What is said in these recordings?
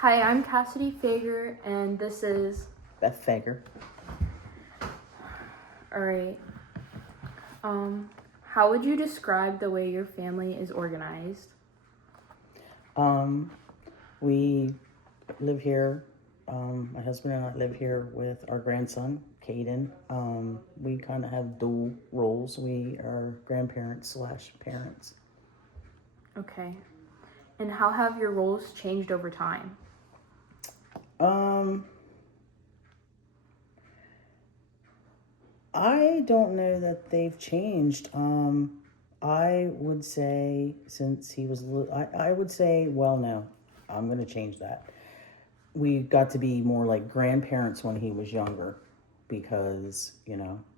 Hi, I'm Cassidy Fager, and this is. Beth Fager. Alright. How would you describe the way your family is organized? We live here. My husband and I live here with our grandson, Caden. We kind of have dual roles. We are grandparents slash parents. Okay. And how have your roles changed over time? I don't know that they've changed. I would say since he was, I would say, well, no, I'm going to change that. We got to be more like grandparents when he was younger because,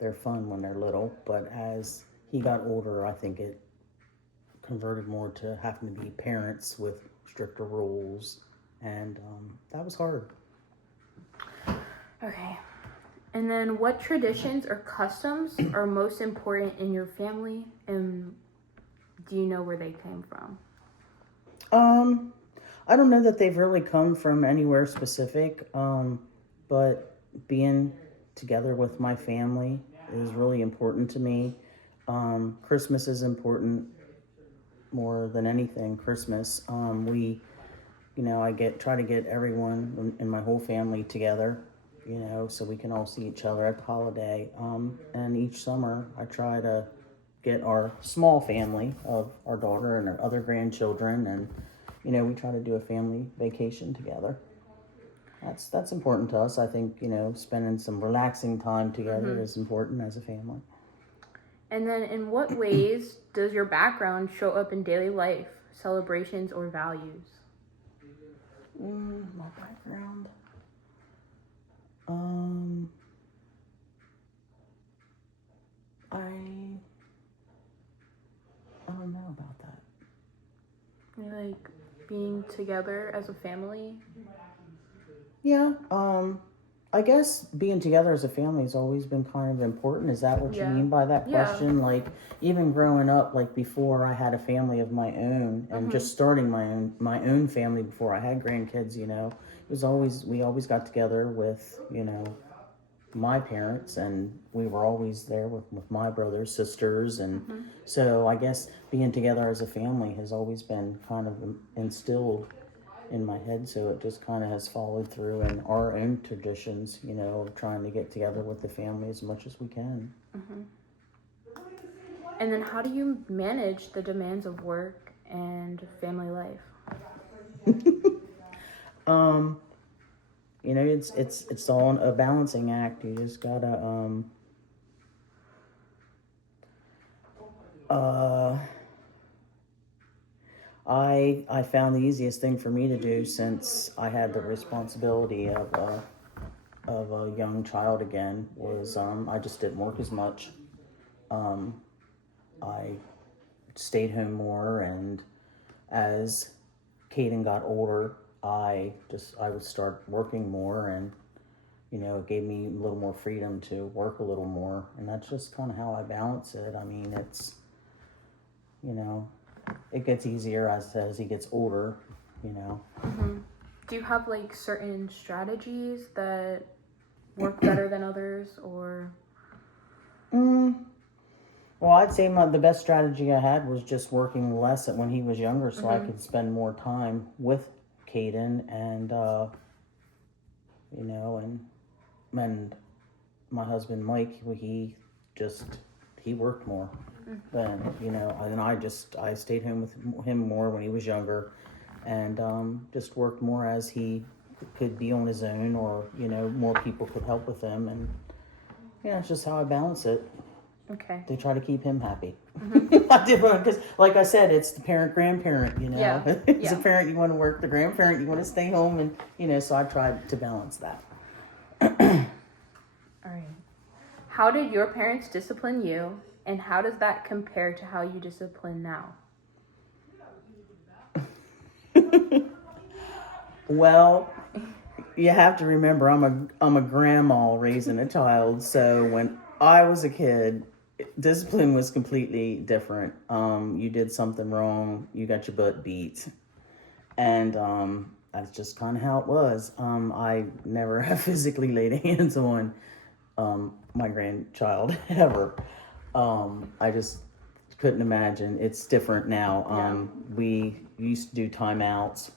they're fun when they're little. But as he got older, I think it converted more to having to be parents with stricter rules. And that was hard. Okay. And then what traditions or customs are most important in your family, and do you know where they came from? I don't know that they've really come from anywhere specific, but being together with my family is really important to me. Christmas is important more than anything. Christmas, I try to get everyone in my whole family together, so we can all see each other at the holiday. And each summer, I try to get our small family of our daughter and our other grandchildren, and we try to do a family vacation together. That's important to us. I think spending some relaxing time together is important as a family. And then in what ways does your background show up in daily life, celebrations, or values? My background. I don't know about that. Like being together as a family? Yeah. I guess being together as a family has always been kind of important. Is that what you mean by that question? Yeah. Like even growing up, like before I had a family of my own, and just starting my own family before I had grandkids, we always got together with my parents, and we were always there with my brothers, sisters, and so I guess being together as a family has always been kind of instilled in my head, so it just kind of has followed through in our own traditions, of trying to get together with the family as much as we can. And then how do you manage the demands of work and family life? It's all a balancing act. You just gotta I found the easiest thing for me to do, since I had the responsibility of a young child again, was I just didn't work as much. I stayed home more, and as Caden got older, I would start working more, and it gave me a little more freedom to work a little more, and that's just kind of how I balance it. I mean, it's it gets easier as he gets older. Do you have like certain strategies that work better than others, or? Well, I'd say the best strategy I had was just working less when he was younger, so I could spend more time with Caden, and and my husband Mike, he worked more than and I stayed home with him more when he was younger, and just worked more as he could be on his own, or more people could help with him, and it's just how I balance it. Okay. They try to keep him happy. I did, because, like I said, it's the parent-grandparent. Yeah. As a parent, you want to work. The grandparent, you want to stay home, and so I tried to balance that. All right. How did your parents discipline you, and how does that compare to how you discipline now? Well, you have to remember, I'm a grandma raising a child. So when I was a kid, discipline was completely different. You did something wrong, you got your butt beat, and that's just kind of how it was. I never have physically laid hands on my grandchild ever. I just couldn't imagine. It's different now. We used to do timeouts,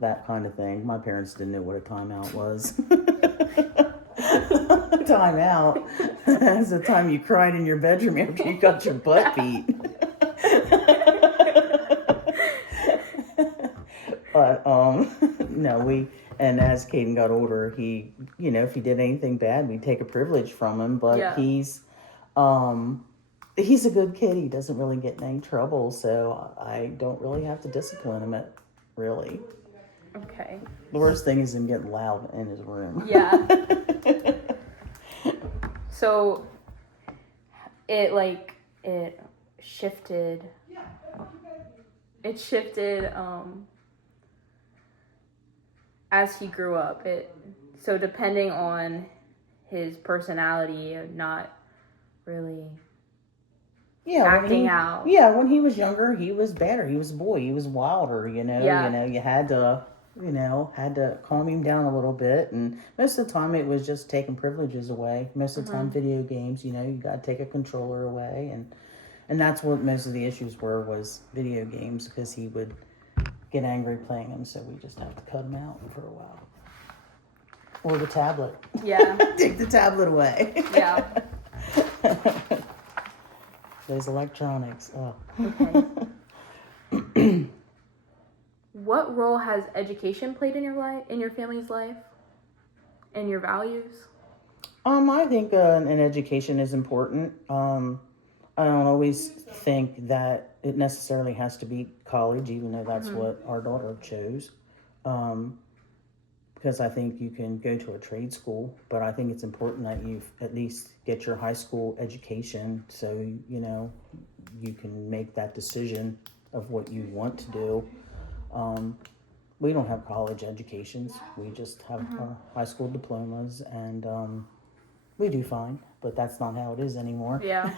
that kind of thing. My parents didn't know what a timeout was. Timeout. That's the time you cried in your bedroom after you got your butt beat. But no, and as Caden got older, he, if he did anything bad, we'd take a privilege from him. But he's a good kid. He doesn't really get in any trouble, so I don't really have to discipline him. Really. Okay. The worst thing is him getting loud in his room. Yeah. So it shifted. It shifted as he grew up. So depending on his personality, not really acting out. Yeah, when he was younger, he was better. He was a boy. He was wilder. Yeah. You had to. Had to calm him down a little bit. And most of the time it was just taking privileges away. Most of the time video games, you got to take a controller away. And that's what most of the issues was video games, because he would get angry playing them. So we just have to cut him out for a while. Or the tablet. Yeah. Take the tablet away. Yeah. Those electronics. Oh. Okay. What role has education played in your life, in your family's life, and your values? I think an education is important. I don't always think that it necessarily has to be college, even though that's what our daughter chose. Because I think you can go to a trade school, but I think it's important that you at least get your high school education, so you can make that decision of what you want to do. We don't have college educations. We just have our high school diplomas, and we do fine, but that's not how it is anymore. Yeah.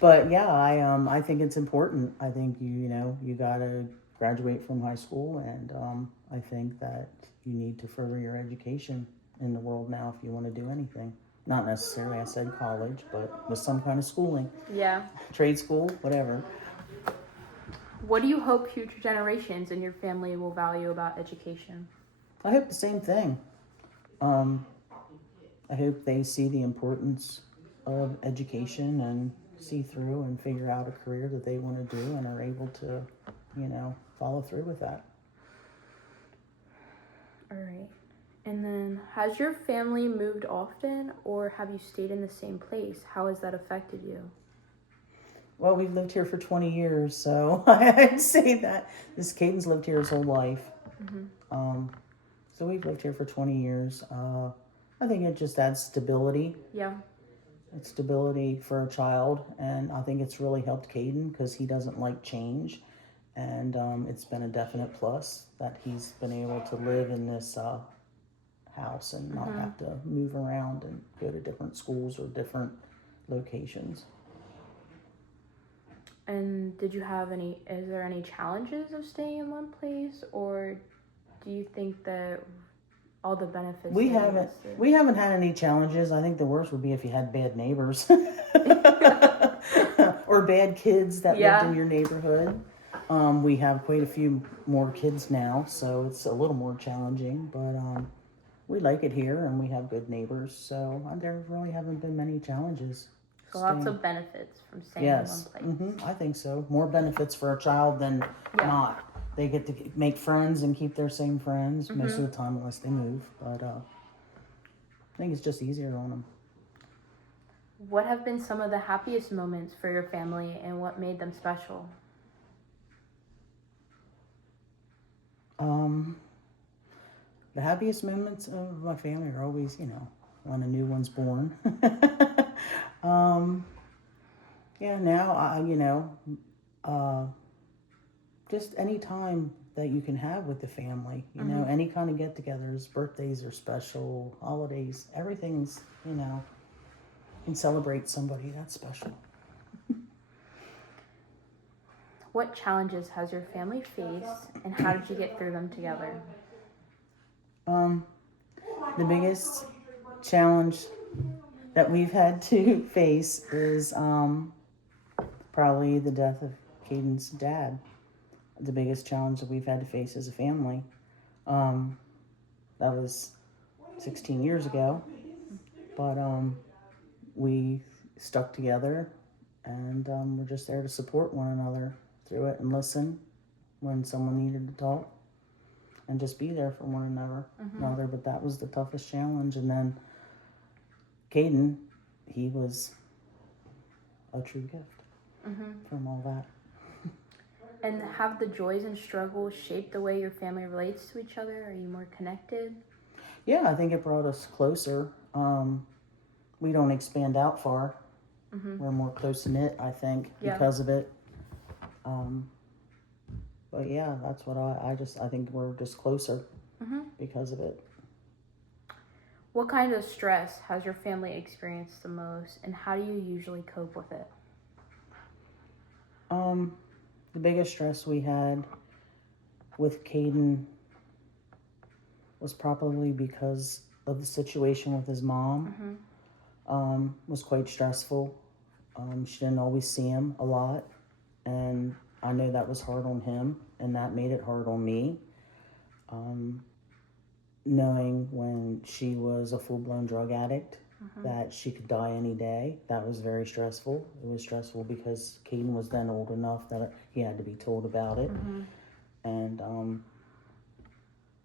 But yeah, I think it's important. I think you gotta graduate from high school, and I think that you need to further your education in the world now if you want to do anything. Not necessarily, I said college, but with some kind of schooling. Yeah. Trade school, whatever. What do you hope future generations in your family will value about education? I hope the same thing. I hope they see the importance of education and see through and figure out a career that they want to do and are able to, follow through with that. All right. And then, has your family moved often, or have you stayed in the same place? How has that affected you? Well, we've lived here for 20 years, so I'd say that Caden's lived here his whole life. So we've lived here for 20 years. I think it just adds stability. Yeah. It's stability for a child, and I think it's really helped Caden because he doesn't like change, and it's been a definite plus that he's been able to live in this house and not have to move around and go to different schools or different locations. And is there any challenges of staying in one place, or do you think that all the benefits? We haven't had any challenges. I think the worst would be if you had bad neighbors or bad kids that lived in your neighborhood. We have quite a few more kids now, so it's a little more challenging, but we like it here and we have good neighbors, so there really haven't been many challenges. So lots of benefits from staying in one place. I think so. More benefits for a child than not. They get to make friends and keep their same friends most of the time, unless they move. But I think it's just easier on them. What have been some of the happiest moments for your family, and what made them special? The happiest moments of my family are always, when a new one's born. Now, just any time that you can have with the family, any kind of get-togethers, birthdays are special, holidays, everything's, can celebrate somebody that's special. what challenges has your family faced, and how did you get through them together? The biggest challenge that we've had to face is probably the death of Caden's dad. The biggest challenge that we've had to face as a family. That was 16 years ago, but we stuck together, and we're just there to support one another through it and listen when someone needed to talk, and just be there for one another. But that was the toughest challenge. And then Caden, he was a true gift from all that. And have the joys and struggles shaped the way your family relates to each other? Are you more connected? Yeah, I think it brought us closer. We don't expand out far. We're more close-knit, I think, because of it. But yeah, that's what I think we're just closer because of it. What kind of stress has your family experienced the most, and how do you usually cope with it? The biggest stress we had with Caden was probably because of the situation with his mom. Was quite stressful. She didn't always see him a lot, and I know that was hard on him, and that made it hard on me. Knowing when she was a full-blown drug addict, that she could die any day, that was very stressful. It was stressful because Caden was then old enough that he had to be told about it. And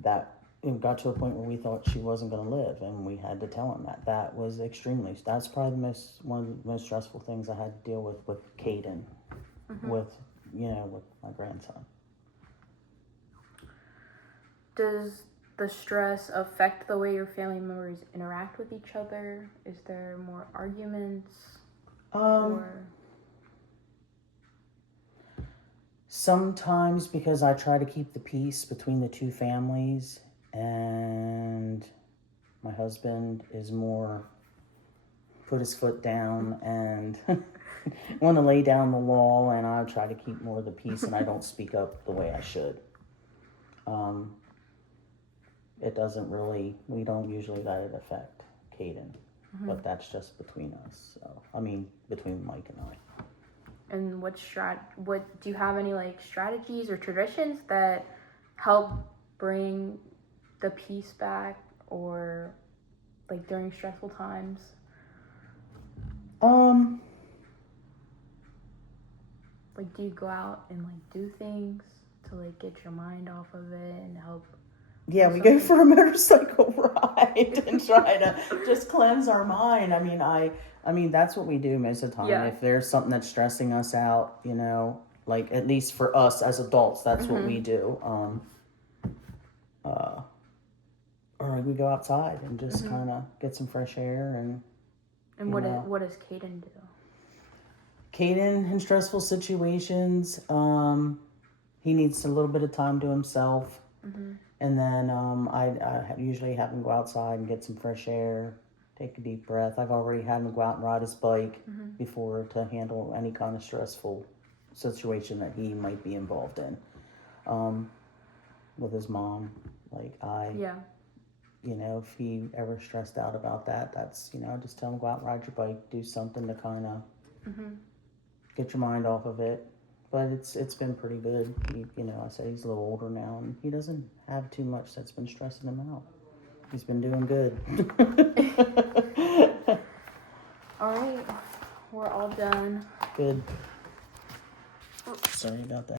that it got to a point where we thought she wasn't going to live, and we had to tell him that. That was that's probably one of the most stressful things I had to deal with Caden, with my grandson. Does the stress affect the way your family members interact with each other? Is there more arguments? Or sometimes, because I try to keep the peace between the two families, and my husband is more put his foot down and want to lay down the law, and I try to keep more of the peace, and I don't speak up the way I should. It doesn't really, we don't usually let it affect Caden, but that's just between us. So, between Mike and I. And what do you have any strategies or traditions that help bring the peace back, or during stressful times? Do you go out and do things to get your mind off of it and help? Yeah, we go for a motorcycle ride and try to just cleanse our mind. That's what we do most of the time. Yeah. If there's something that's stressing us out, at least for us as adults, that's what we do. Or we go outside and just kind of get some fresh air And what does Caden do? Caden, in stressful situations, he needs a little bit of time to himself. And then I usually have him go outside and get some fresh air, take a deep breath. I've already had him go out and ride his bike before to handle any kind of stressful situation that he might be involved in. With his mom, if he ever stressed out about that, that's, just tell him go out and ride your bike, do something to kind of get your mind off of it. But it's been pretty good. I said he's a little older now, and he doesn't have too much that's been stressing him out. He's been doing good. All right, we're all done. Good. Sorry about that.